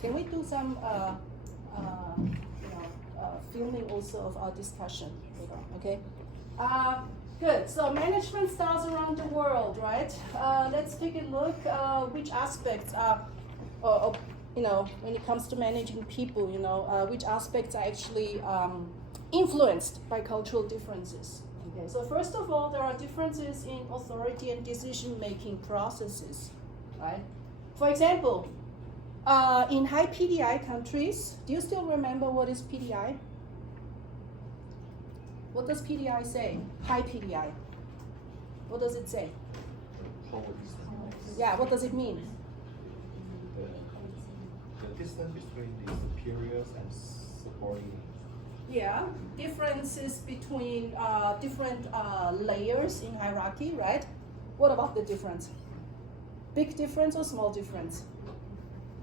Can we do some filming also of our discussion? Okay. Good. So management styles around the world, right? Let's take a look which aspects are, when it comes to managing people, which aspects are actually influenced by cultural differences. Okay. So first of all, there are differences in authority and decision-making processes, right? For example, in high PDI countries, do you still remember what is PDI? What does PDI say? High PDI. What does it say? Yeah, what does it mean? The distance between the superiors and subordinates. Yeah, differences between different layers in hierarchy, right? What about the difference? Big difference or small difference?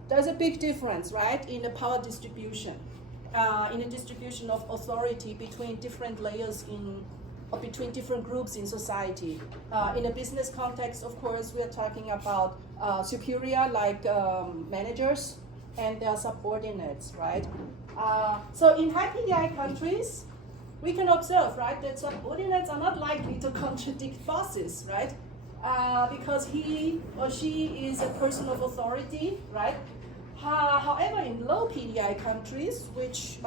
There's a big difference, right, in the power distribution, in the distribution of authority between different layers or between different groups in society. In a business context, of course, we are talking about superior, like managers, and their subordinates, right? So in high PDI countries, we can observe, right, that subordinates are not likely to contradict bosses, right? Because he or she is a person of authority, right? However, in low PDI countries, which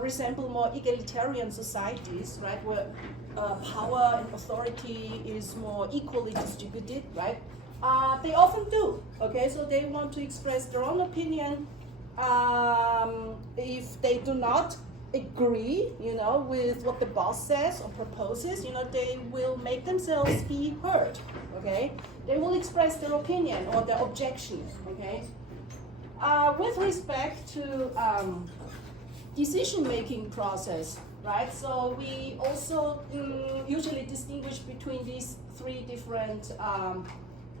resemble more egalitarian societies, right, where power and authority is more equally distributed, right, they often do, okay? So they want to express their own opinion. If they do not agree, with what the boss says or proposes, they will make themselves be heard, okay? They will express their opinion or their objection, okay? With respect to decision-making process, right? So we also usually distinguish between these three different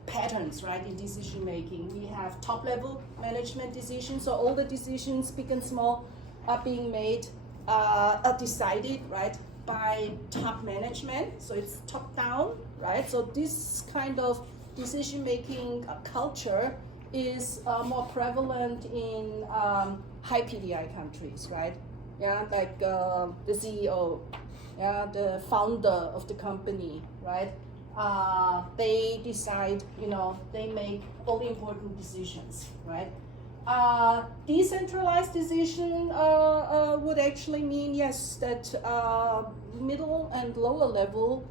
patterns, right, in decision-making. We have top-level management decisions, so all the decisions, big and small, are being made, are decided, right, by top management. So it's top-down, right? So this kind of decision-making culture is more prevalent in high PDI countries, right? Yeah, like the CEO, yeah, the founder of the company, right? They decide, they make all the important decisions, right? Decentralized decision would actually mean, yes, that middle and lower level,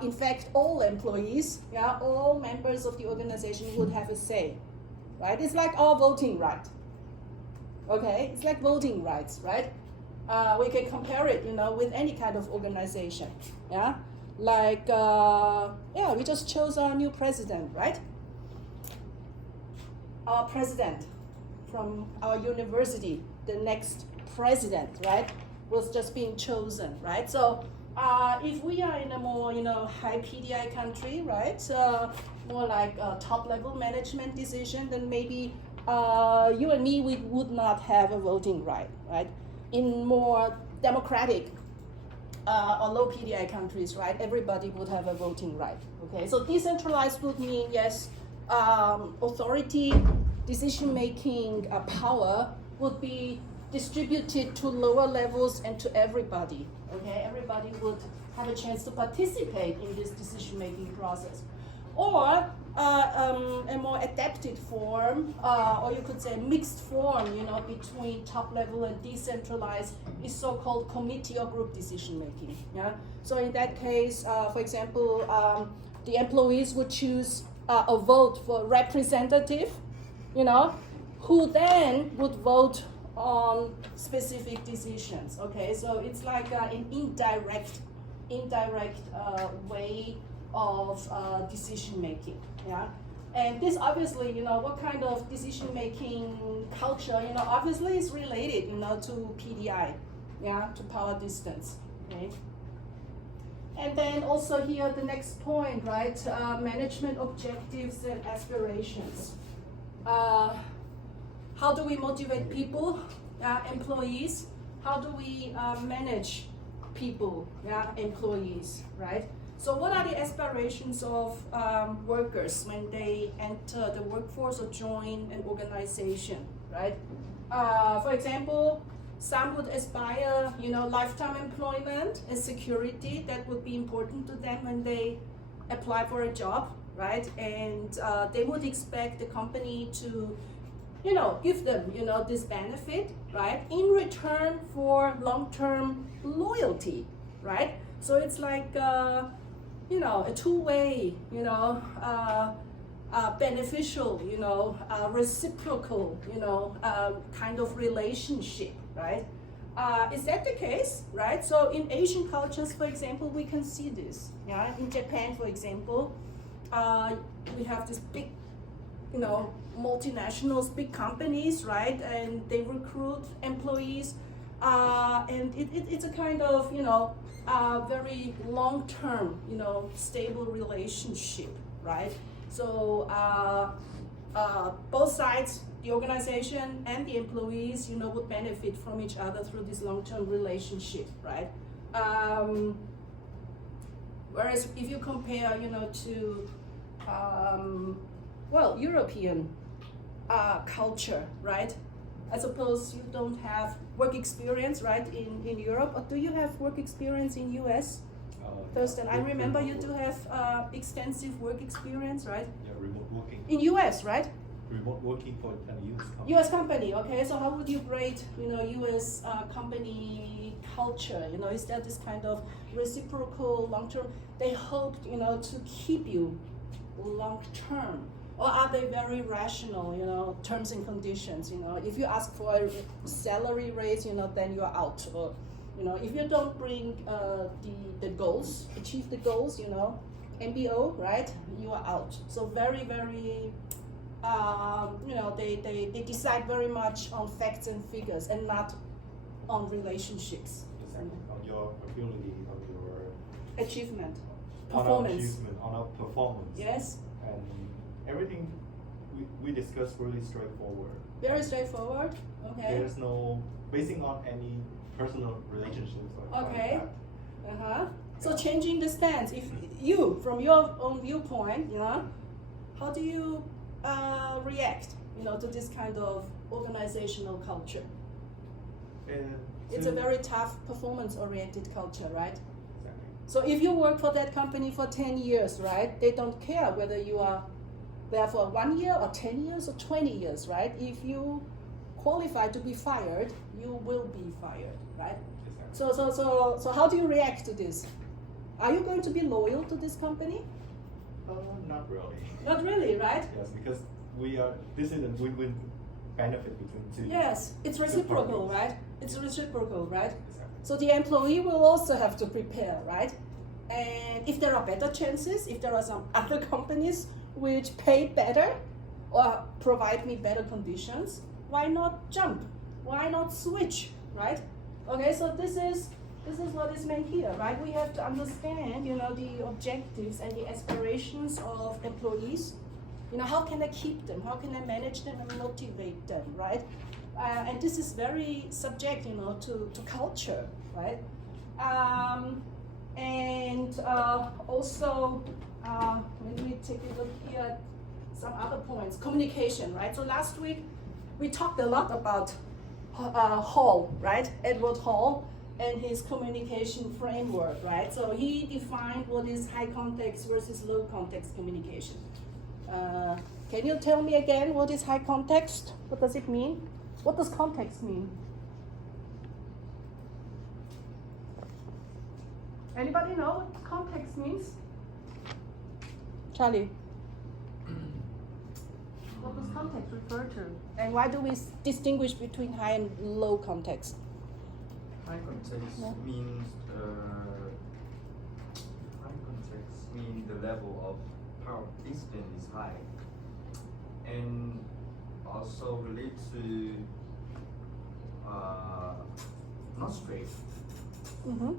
in fact, all employees, yeah, all members of the organization would have a say, right? It's like our voting right, okay? It's like voting rights, right? We can compare it, with any kind of organization, yeah? Like, we just chose our new president, right? Our president from our university, the next president, right, was just being chosen, right? So if we are in a more, high PDI country, right, more like a top-level management decision, then maybe you and me, we would not have a voting right, right? In more democratic or low PDI countries, right, everybody would have a voting right, okay? So decentralized would mean, yes, authority, decision-making power would be distributed to lower levels and to everybody, okay? Everybody would have a chance to participate in this decision-making process. Or a more adapted form, or you could say mixed form, between top level and decentralized, is so-called committee or group decision-making, yeah? So in that case, for example, the employees would choose a vote for a representative, who then would vote on specific decisions, okay? So it's like an indirect way of decision-making, yeah? And this obviously, what kind of decision-making culture, obviously is related, to PDI, yeah, to power distance, okay? And then also here, the next point, right, management objectives and aspirations. How do we motivate people, employees? How do we manage people, employees, right? So what are the aspirations of workers when they enter the workforce or join an organization, right? For example, some would aspire, lifetime employment and security. That would be important to them when they apply for a job, right? And they would expect the company to, give them, this benefit, right? In return for long-term loyalty, right? So it's like, a two-way, beneficial, reciprocal, kind of relationship, right? Is that the case, right? So in Asian cultures, for example, we can see this. Yeah, in Japan, for example, we have this big, multinationals, big companies, right? And they recruit employees, and it's a kind of, very long-term, stable relationship, right? So both sides, the organization and the employees, would benefit from each other through this long-term relationship, right? Whereas if you compare, to European culture, right? I suppose you don't have work experience, right, in Europe, or do you have work experience in US? Thurston, I remember you do have extensive work experience, right? Yeah, remote working. In US, right? Remote working for a US company. US company, okay. So how would you rate, US company culture? Is there this kind of reciprocal long-term? They hope, to keep you long-term. Or are they very rational, terms and conditions, if you ask for a salary raise, then you're out. Or, if you don't bring the goals, achieve the goals, MBO, right, you are out. So very, very, they decide very much on facts and figures and not on relationships. Exactly. On your ability, on your Achievement, on our performance. achievement, on our performance. Yes. And everything we discuss really straightforward. Very straightforward. Okay. There's no basing on any personal relationships like Okay. that. So changing the stance, if you, from your own viewpoint, how do you react, to this kind of organizational culture? It's a very tough, performance-oriented culture, right? Exactly. So if you work for that company for 10 years, right, they don't care whether you are there for 1 year or 10 years or 20 years, right? If you qualify to be fired, you will be fired, right? Exactly. So how do you react to this? Are you going to be loyal to this company? Not really. Not really, right? Yes, because this is a win-win benefit between two. Yes, it's reciprocal, parties. right? It's reciprocal, right? Exactly. So the employee will also have to prepare, right? And if there are better chances, if there are some other companies which pay better or provide me better conditions, why not jump? Why not switch, right? Okay, so this is what is meant here, right? We have to understand, the objectives and the aspirations of employees. How can I keep them? How can I manage them and motivate them, right? And this is very subject, to culture, right? Also, when we take a look here at some other points, communication, right? So last week we talked a lot about Hall, right? Edward Hall and his communication framework, right? So he defined what is high context versus low context communication. Can you tell me again what is high context? What does it mean? What does context mean? Anybody know what context means? Charlie. What does context refer to? And why do we distinguish between high and low context? High context means the level of power distance is high, and also relate to not straight. Mm-hmm.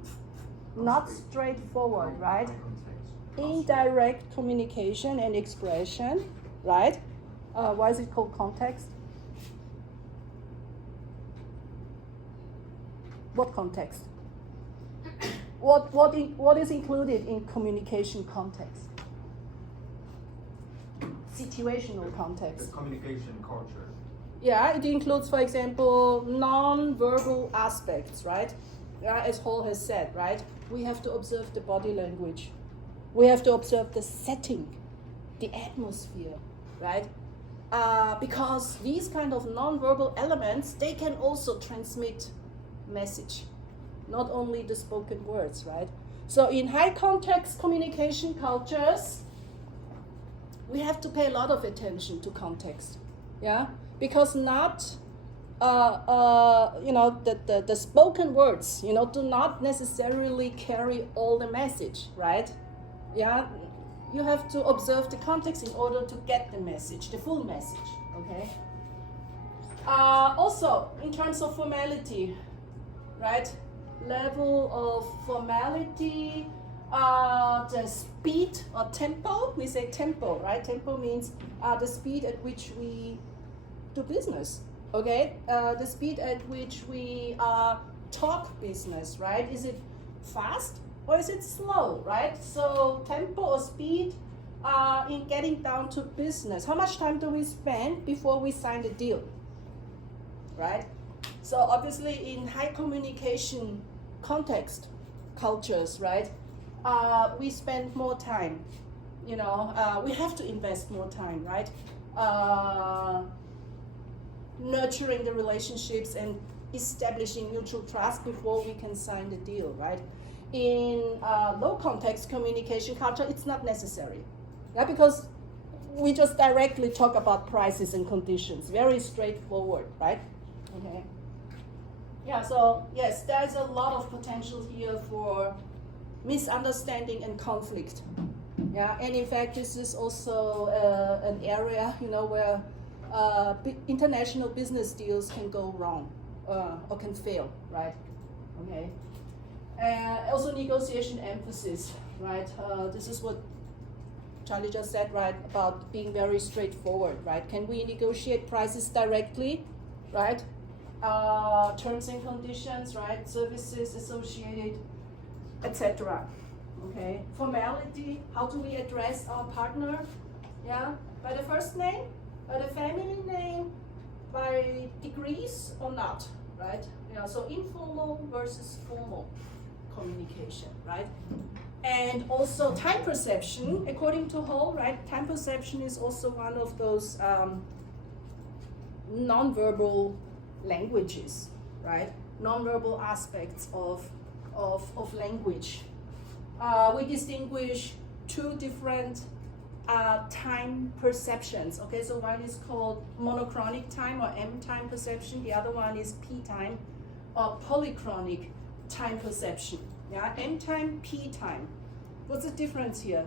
Not straightforward, right? High context. Indirect communication and expression, right? Why is it called context? What context? what is included in communication context? Situational The context. communication culture. Yeah, it includes, for example, non-verbal aspects, right? As Hall has said, right? We have to observe the body language. We have to observe the setting, the atmosphere, right? Because these kind of non-verbal elements, they can also transmit message, not only the spoken words, right? So in high context communication cultures, we have to pay a lot of attention to context, yeah? Because not, the spoken words, do not necessarily carry all the message, right? Yeah, you have to observe the context in order to get the message, the full message, okay? Also, in terms of formality, right? Level of formality, the speed or tempo, we say tempo, right? Tempo means the speed at which we do business, okay? The speed at which we talk business, right? Is it fast or is it slow, right? So tempo or speed in getting down to business. How much time do we spend before we sign the deal, right? So obviously in high communication context cultures, right? We spend more time, we have to invest more time, right? Nurturing the relationships and establishing mutual trust before we can sign the deal, right? In low context communication culture, it's not necessary, yeah, because we just directly talk about prices and conditions, very straightforward, right? Okay. Yeah, so yes, there's a lot of potential here for misunderstanding and conflict. Yeah, and in fact, this is also an area, where international business deals can go wrong or can fail, right? Okay. Also, negotiation emphasis, right? This is what Charlie just said, right? About being very straightforward, right? Can we negotiate prices directly, right? Terms and conditions, right? Services associated, etc. Okay. Formality, how do we address our partner? Yeah, by the first name, by the family name, by degrees or not, right? Yeah, so informal versus formal communication, right? And also time perception, according to Hall, right? Time perception is also one of those non-verbal languages, right? Non-verbal aspects of language. We distinguish two different time perceptions. Okay, so one is called monochronic time or M time perception. The other one is P time or polychronic time perception. Yeah, M time, P time. What's the difference here?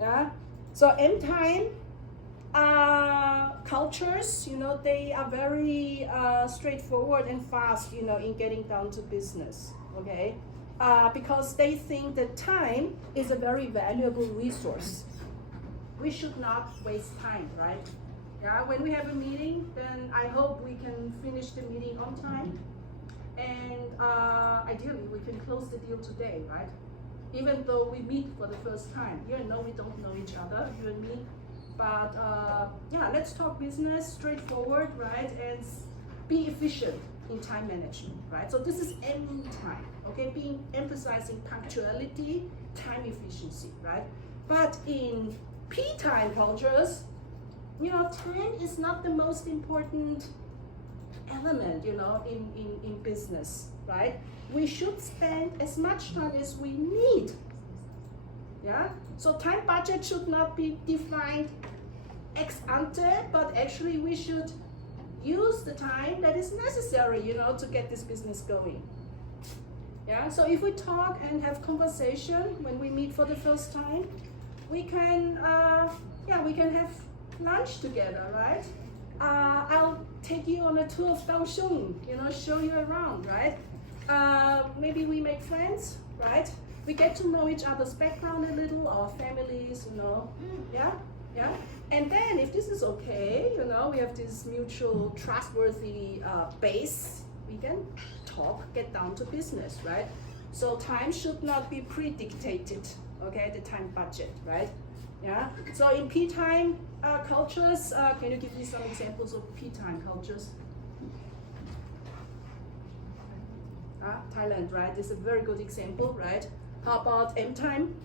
Yeah, so M time cultures, they are very straightforward and fast, in getting down to business. Okay, because they think that time is a very valuable resource. We should not waste time, right? Yeah, when we have a meeting, then I hope we can finish the meeting on time. And ideally, we can close the deal today, right? Even though we meet for the first time. We don't know each other, you and me. But yeah, let's talk business, straightforward, right? And be efficient in time management, right? So this is M time, okay? Emphasizing punctuality, time efficiency, right? But in P time cultures, time is not the most important element, in business, right? We should spend as much time as we need. Yeah? So time budget should not be defined ex ante, but actually we should use the time that is necessary, to get this business going. Yeah? So if we talk and have conversation when we meet for the first time, we can have lunch together, right? I'll take you on a tour of Kaohsiung, show you around, right? Maybe we make friends, right? We get to know each other's background a little, our families, yeah. And then if this is okay, we have this mutual trustworthy base, we can talk, get down to business, right? So time should not be predictated, okay, the time budget, right? Yeah. So in peacetime cultures, can you give me some examples of peacetime cultures? Thailand, right? Is a very good example, right? How about M time?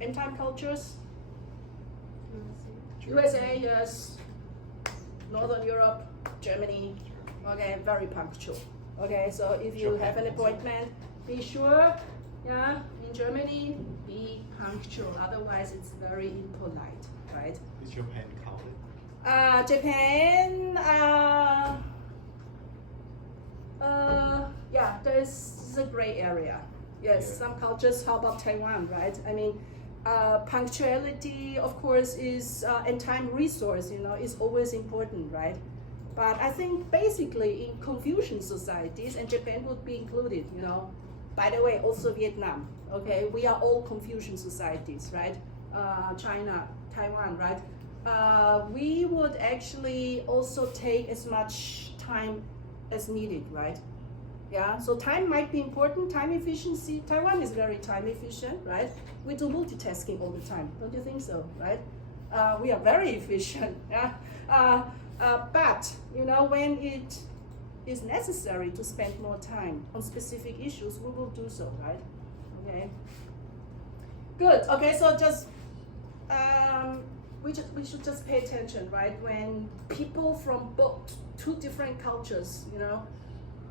M time cultures? USA, yes. Northern Europe, Germany, okay, very punctual. Okay, so if you have an appointment, be sure, yeah, in Germany, be punctual. Otherwise, it's very impolite, right? Is Japan counted? Japan, yeah, there's a gray area. Yes, Yeah. some cultures. How about Taiwan, right? I mean, punctuality, of course, is and time resource, is always important, right? But I think basically in Confucian societies, and Japan would be included, By the way, also Vietnam, okay? We are all Confucian societies, right? China, Taiwan, right? We would actually also take as much time as needed, right? Yeah, so time might be important, time efficiency. Taiwan is very time efficient, right? We do multitasking all the time, don't you think so, right? We are very efficient, yeah? But, when it is necessary to spend more time on specific issues, we will do so, right? Okay. Good, okay, so just, we should just pay attention, right? When people from both two different cultures,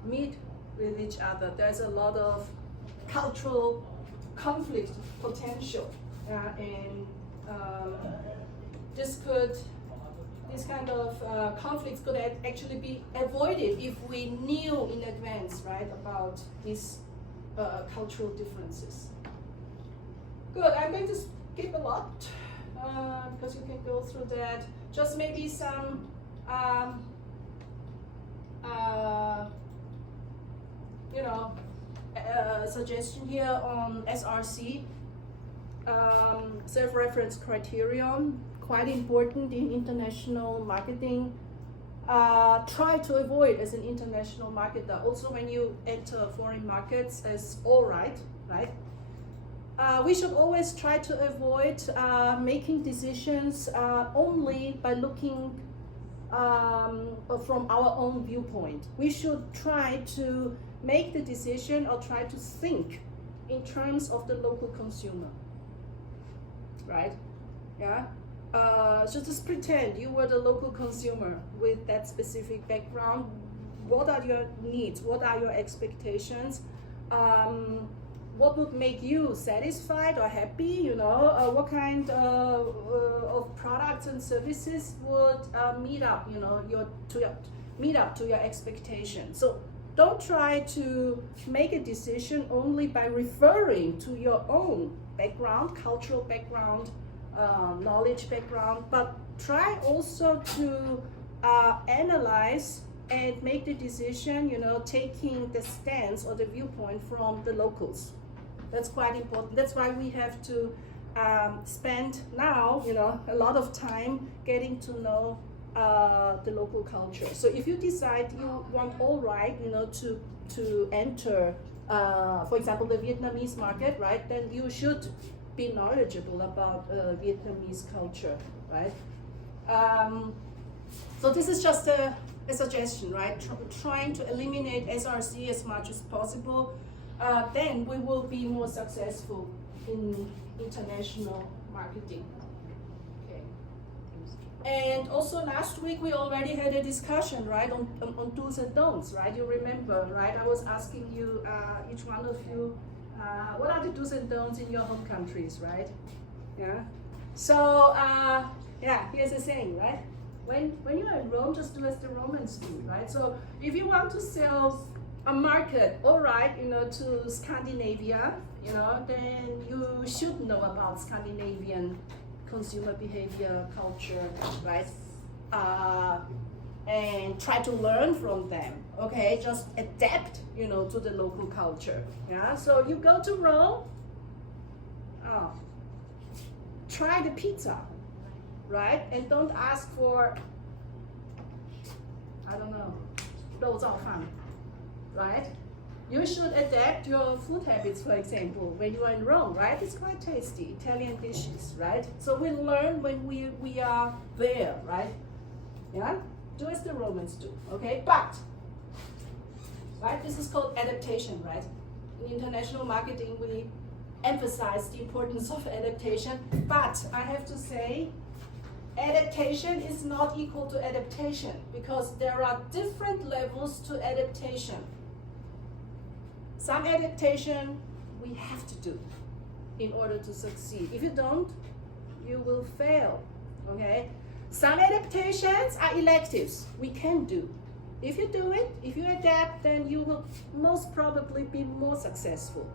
meet with each other, there's a lot of cultural conflict potential, and this kind of conflicts could actually be avoided if we knew in advance, right, about these cultural differences. Good, I'm going to skip a lot because you can go through that. Just maybe some suggestion here on SRC, self-reference criterion, quite important in international marketing. Try to avoid as an international marketer, also when you enter foreign markets, as all right? We should always try to avoid making decisions only by looking from our own viewpoint. We should try to make the decision or try to think in terms of the local consumer, right? Yeah. So just pretend you were the local consumer with that specific background. What are your needs? What are your expectations? What would make you satisfied or happy? What kind of products and services would meet up, meet up to your expectations. So don't try to make a decision only by referring to your own background, cultural background, knowledge background, but try also to analyze and make the decision, taking the stance or the viewpoint from the locals. That's quite important. That's why we have to spend now, a lot of time getting to know the local culture. So if you decide you want all right, to enter, for example, the Vietnamese market, right? Then you should be knowledgeable about Vietnamese culture, right? So this is just a suggestion, right? Trying to eliminate SRC as much as possible. Then we will be more successful in international marketing. Okay. And also last week we already had a discussion, right, on do's and don'ts, right? You remember, right? I was asking you, each one of you, what are the do's and don'ts in your home countries, right? Yeah. So here's the saying, right? When you're in Rome, just do as the Romans do, right? So if you want to sell a market, all right, to Scandinavia, then you should know about Scandinavian consumer behavior, culture, right? And try to learn from them, okay? Just adapt, to the local culture, yeah? So you go to Rome, try the pizza, right? And don't ask for, I don't know, 肉燥饭, right? You should adapt your food habits, for example, when you are in Rome, right? It's quite tasty, Italian dishes, right? So we learn when we are there, right? Yeah? Do as the Romans do, okay? But, right, this is called adaptation, right? In international marketing, we emphasize the importance of adaptation, but I have to say, adaptation is not equal to adaptation because there are different levels to adaptation. Some adaptation we have to do in order to succeed. If you don't, you will fail, okay? Some adaptations are electives we can do. If you do it, if you adapt, then you will most probably be more successful.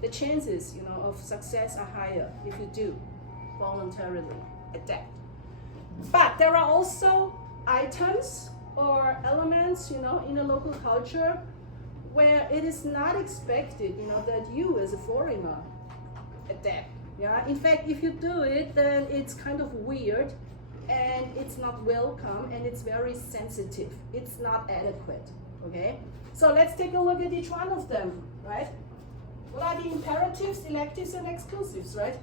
The chances, of success are higher if you do voluntarily adapt. But there are also items or elements, in a local culture where it is not expected, that you as a foreigner adapt. Yeah. In fact, if you do it, then it's kind of weird, and it's not welcome, and it's very sensitive. It's not adequate. Okay. So let's take a look at each one of them, right? What are the imperatives, electives, and exclusives, right?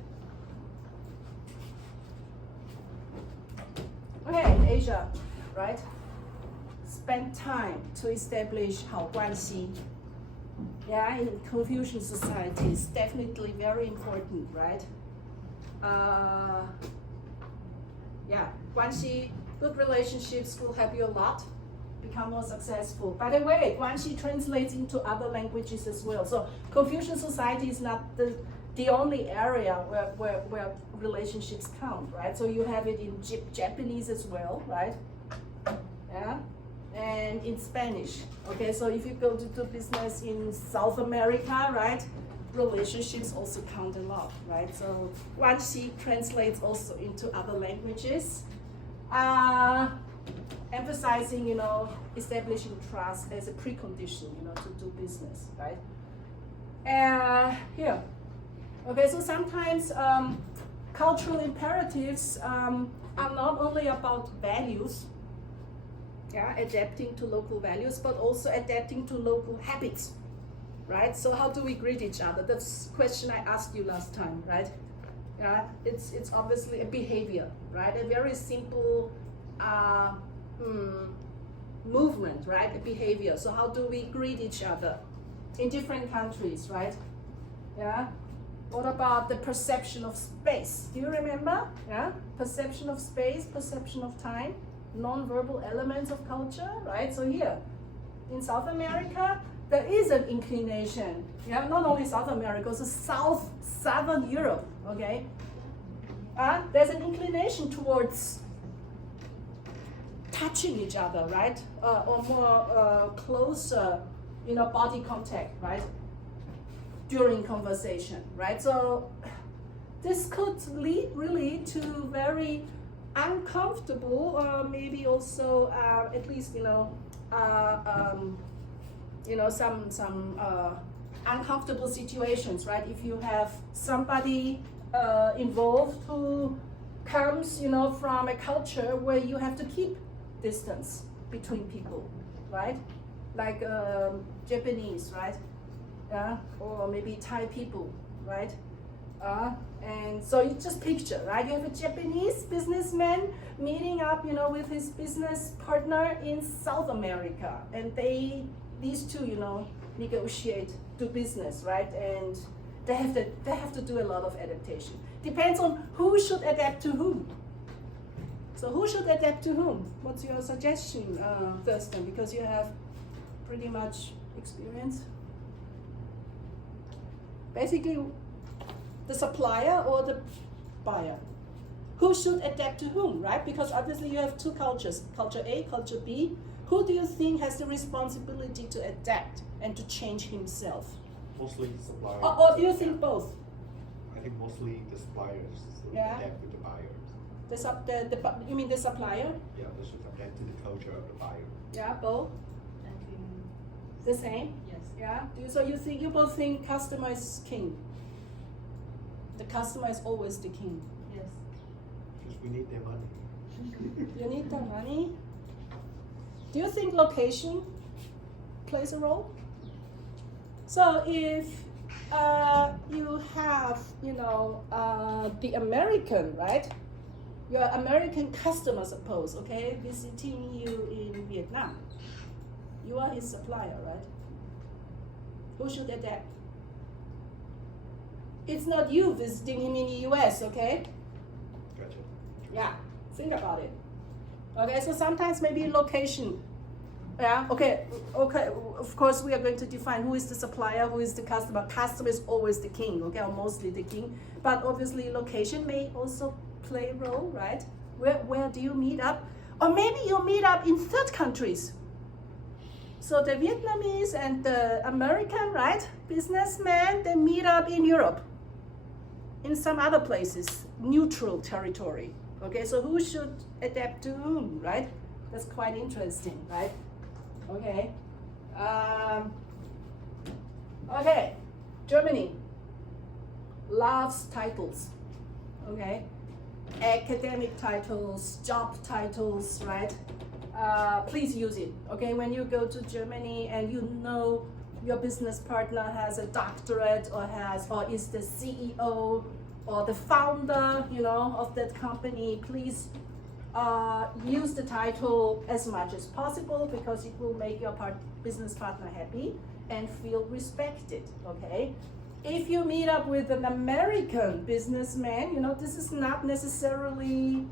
Okay, Asia, right? Spend time to establish 好关系. Yeah, in Confucian society, it's definitely very important, right? Yeah, 关系, good relationships will help you a lot, become more successful. By the way, 关系 translates into other languages as well. So Confucian society is not the only area where relationships count, right? So you have it in Japanese as well, right? Yeah, and in Spanish. Okay, so if you go to do business in South America, right, relationships also count a lot, right? So 关系 translates also into other languages, emphasizing, establishing trust as a precondition, to do business, right? Here. Okay, so sometimes cultural imperatives are not only about values, yeah, adapting to local values, but also adapting to local habits, right? So how do we greet each other? That's the question I asked you last time, right? Yeah, it's obviously a behavior, right? A very simple movement, right? A behavior. So how do we greet each other in different countries, right? Yeah. What about the perception of space? Do you remember? Yeah, perception of space, perception of time, non-verbal elements of culture, right? So here, in South America, there is an inclination. Yeah, not only South America, also Southern Europe. Okay, there's an inclination towards touching each other, right? Or more closer, body contact, right? During conversation, right? So this could lead really to very uncomfortable, or maybe also at least some uncomfortable situations, right? If you have somebody involved who comes, from a culture where you have to keep distance between people, right? Like Japanese, right? Or maybe Thai people, right? And so you just picture, right? You have a Japanese businessman meeting up, with his business partner in South America, and these two, negotiate, do business, right? And they have to do a lot of adaptation. Depends on who should adapt to whom. So who should adapt to whom? What's your suggestion, Thurston? Because you have pretty much experience. Basically, the supplier or the buyer? Who should adapt to whom, right? Because obviously you have two cultures, culture A, culture B. Who do you think has the responsibility to adapt and to change himself? Mostly suppliers. Or do you think both? I think mostly the suppliers Yeah. adapt with the buyers. You mean the supplier? Yeah, they should adapt to the culture of the buyer. Yeah, both? The same? Yes. Yeah. So you both think customer is king? The customer is always the king. Yes. Because we need their money. You need the money. Do you think location plays a role? So if you have, the American, right? Your American customer, suppose, okay, visiting you in Vietnam. You are his supplier, right? Who should adapt? It's not you visiting him in the US, okay? Gotcha. Yeah, think about it. Okay, so sometimes maybe location. Yeah, okay, of course we are going to define who is the supplier, who is the customer. Customer is always the king, okay, or mostly the king. But obviously location may also play a role, right? Where do you meet up? Or maybe you meet up in third countries. So the Vietnamese and the American, right, businessmen, they meet up in Europe, in some other places, neutral territory. Okay, so who should adapt to whom, right? That's quite interesting, right? Okay. Okay, Germany loves titles. Okay, academic titles, job titles, right? Please use it. Okay, when you go to Germany and you know your business partner has a doctorate or is the CEO or the founder, of that company, please use the title as much as possible because it will make your business partner happy and feel respected, okay? If you meet up with an American businessman, this is not necessarily,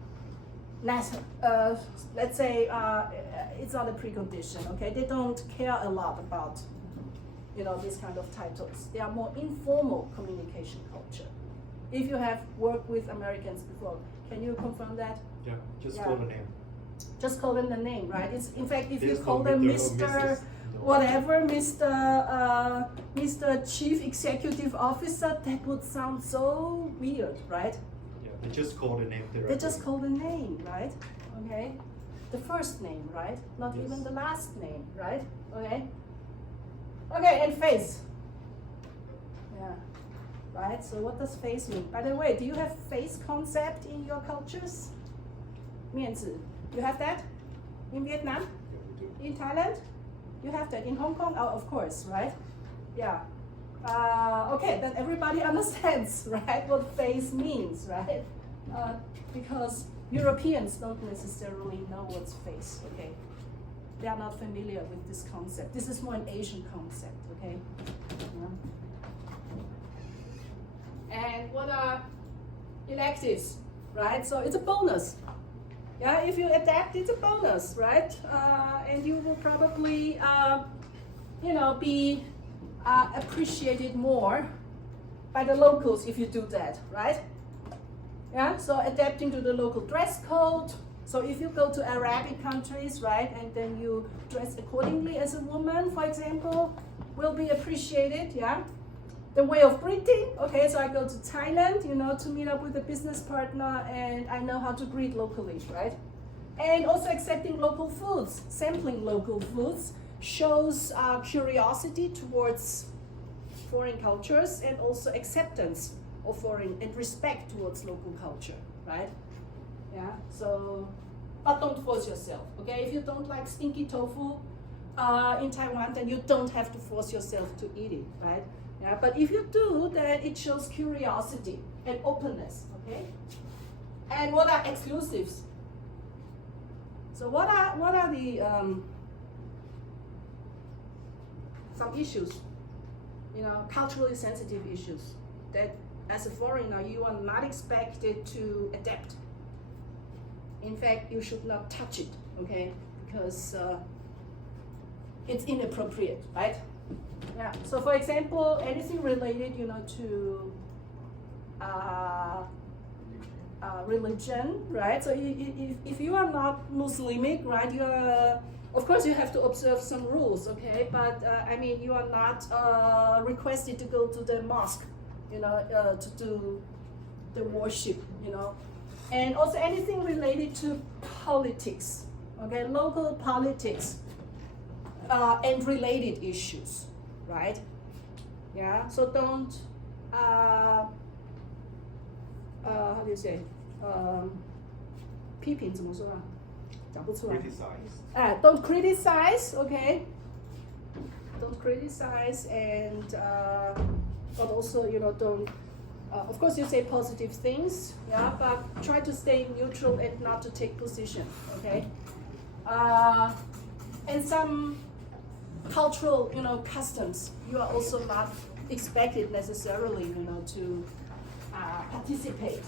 let's say, it's not a precondition, okay? They don't care a lot about, these kind of titles. They are more informal communication culture. If you have worked with Americans before, can you confirm that? Yeah, just Yeah. call the name. Just call them the name, right? It's in fact, if you There's call no them Mr. or Mr. Mrs. No. whatever, Mr. Chief Executive Officer, that would sound so weird, right? Yeah, they just call the name directly. They just call the name, right? Okay, the first name, right? Not Yes. even the last name, right? Okay. Okay, and face. Yeah. Right. So what does face mean? By the way, do you have face concept in your cultures? 面子. You have that? In Vietnam? Yeah, we do. In Thailand? You have that. In Hong Kong? Oh, of course, right? Yeah. Okay, then everybody understands, right, what face means, right? Because Europeans don't necessarily know what's face, okay? They are not familiar with this concept. This is more an Asian concept, okay? Yeah. And what are electives, right? So it's a bonus. Yeah, if you adapt, it's a bonus, right? And you will probably, be appreciated more by the locals if you do that, right? Yeah, so adapting to the local dress code. So if you go to Arabic countries, right, and then you dress accordingly as a woman, for example, will be appreciated, yeah? The way of greeting, okay, so I go to Thailand, to meet up with a business partner and I know how to greet locally, right? And also accepting local foods, sampling local foods shows curiosity towards foreign cultures and also acceptance of foreign and respect towards local culture, right? Yeah, so, but don't force yourself, okay? If you don't like stinky tofu in Taiwan, then you don't have to force yourself to eat it, right? Yeah, but if you do, then it shows curiosity and openness, okay? And what are exclusives? So what are the some issues, culturally sensitive issues that as a foreigner you are not expected to adapt. In fact, you should not touch it, okay? Because it's inappropriate, right? Yeah. So, for example, anything related, to religion, right? So, if you are not Muslimic, right, you are, of course, you have to observe some rules, okay? But you are not requested to go to the mosque, to do the worship, And also anything related to politics, okay, local politics and related issues, right? Yeah, so don't, how do you say? 批评怎么说啊？讲不出来。 Criticize. Don't criticize, okay? don't criticize, and but also don't. Of course, you say positive things, yeah, but try to stay neutral and not to take position, okay? And some cultural, customs, you are also not expected necessarily, to participate.